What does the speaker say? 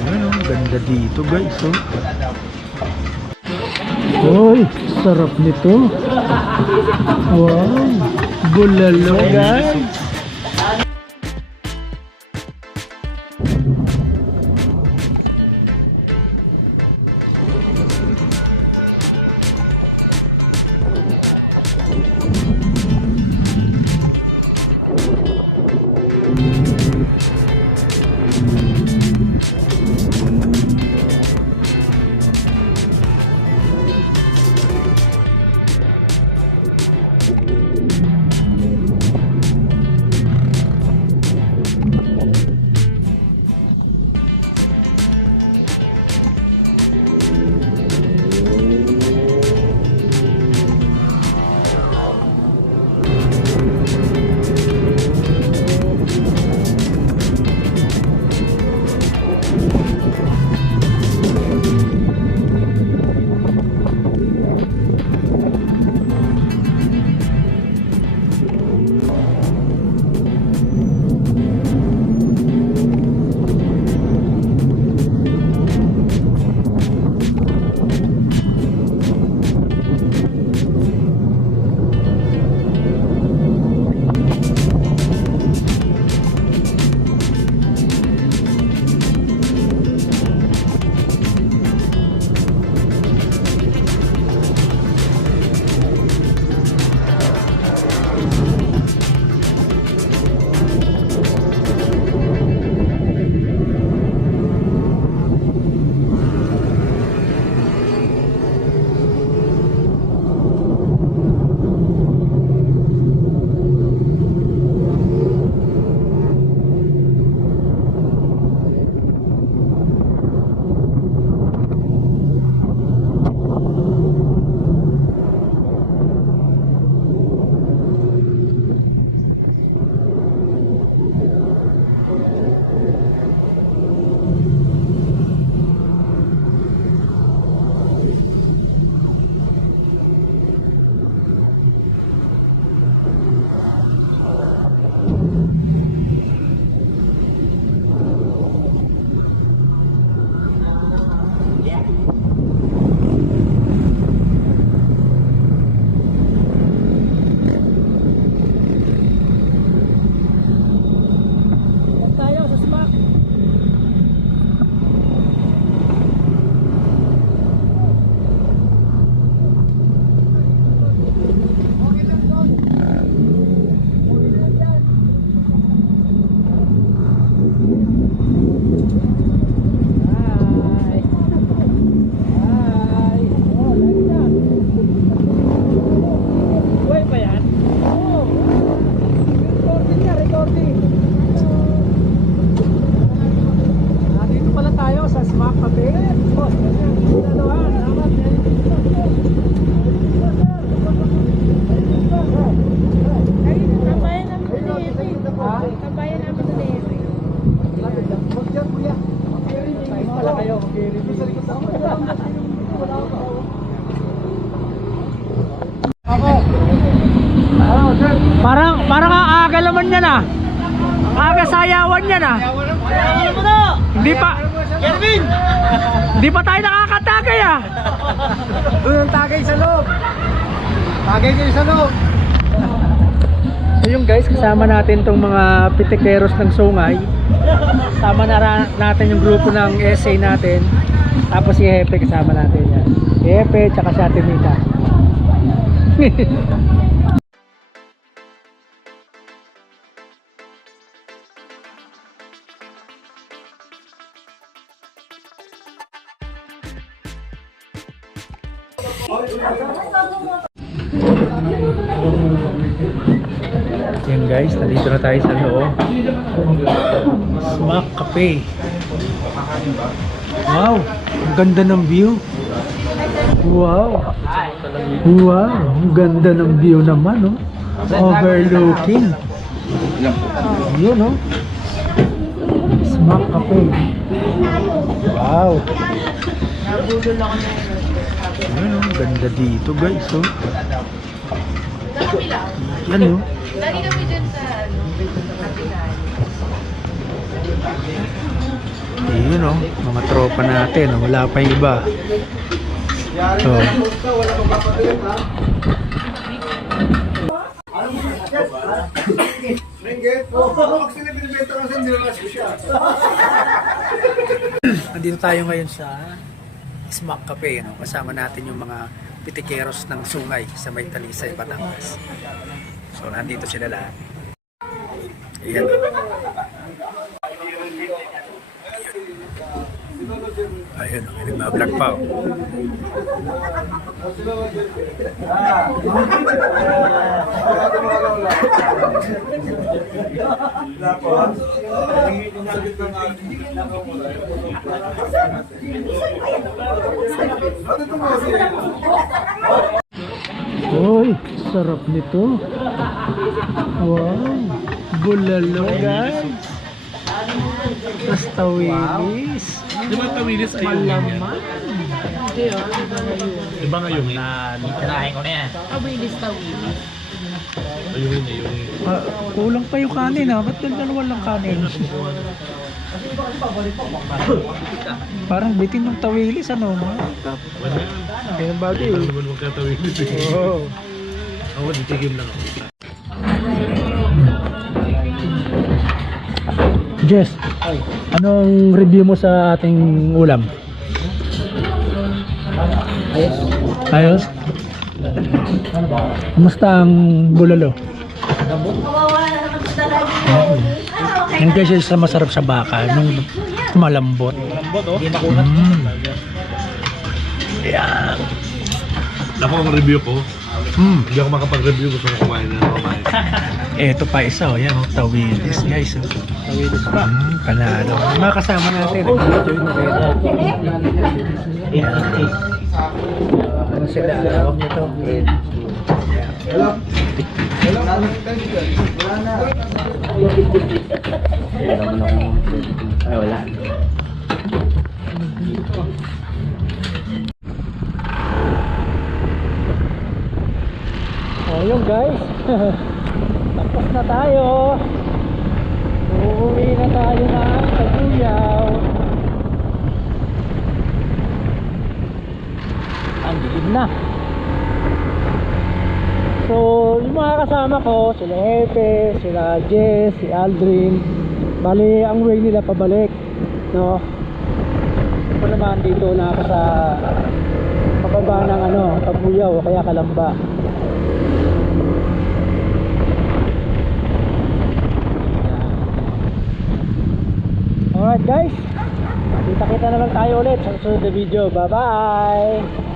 Ano, ganda dito guys, oh. Uy, sarap nito. Wow, bulalo guys. Parang ang aga naman yan ah. Aga sayawan yan ah. Hindi pa. Kelvin! Hindi pa tayo nakakatagay ah. Doon ang tagay sa loob. Tagay kayo sa loob. So yung guys, kasama natin tong mga pitikeros ng Sungay. Kasama na natin yung grupo ng SA natin. Tapos si Hepe kasama natin yan. Si Hepe tsaka si Ate Mita. Yan guys, nandito na tayo sa loob. Smack Cafe. Wow, ang ganda ng view. Wow. Wow, ang ganda ng view naman, no? Overlooking. Yun, no? Smack Cafe. Wow. Ano, ganda dito guys, oh. Yan, oh. Lagi kami dyan sa kapitan. Yun oh, mga tropa natin. Oh. Wala pa yung iba. So, andito tayo ngayon sa Smack Cafe. No? Kasama natin yung mga pitikeros ng Sungay sa May Talisay, Batangas. So, nandito sila lahat. Ayan. Ayun, nagbablog pa. Uy, sarap nito. Wow, bulalo guys. Tas tawilis. Di ba tawilis ay yung yan? Hindi oh, Di ba nga yung na kinahin ko na yan. Tawilis. ayun yun? Kulang pa yung kanin ha. Ba't yung dalawa lang kanin? Parang bitin ng tawilis ano. Wala yan. Kaya ng bagay Hindi eh. naman magkatawilis eh. Oo. Ako, titigim lang ako. Jess, anong review mo sa ating ulam? Ayos? Kamusta ang bulalo? Yan guys, isa masarap sa baka, nung malambot. Malambot oh. Yan. Ako ang review ko. Hindi ako makapag-review. Gusto ko kumain na kumain. Eto pa isa, oh, yan, oh, tawilis guys. Oh. Tawilis pa. Panalo. Mga kasama natin, nag-enjoy na rin. Yan. Ano sila, alawag nito. Ay, wala. Oh, yun guys. Tapos na tayo. Uuwi na tayo ng Taguyaw. Ang dilim na. So, yung mga kasama ko, sila Hepe, sila Jess, si Aldrin. Bali, ang way nila pabalik. No? Ako naman dito na ako sa pababa ng Taguyaw, kaya Kalamba. Alright guys, kita-kita na lang tayo ulit sa susunod na video. Bye bye!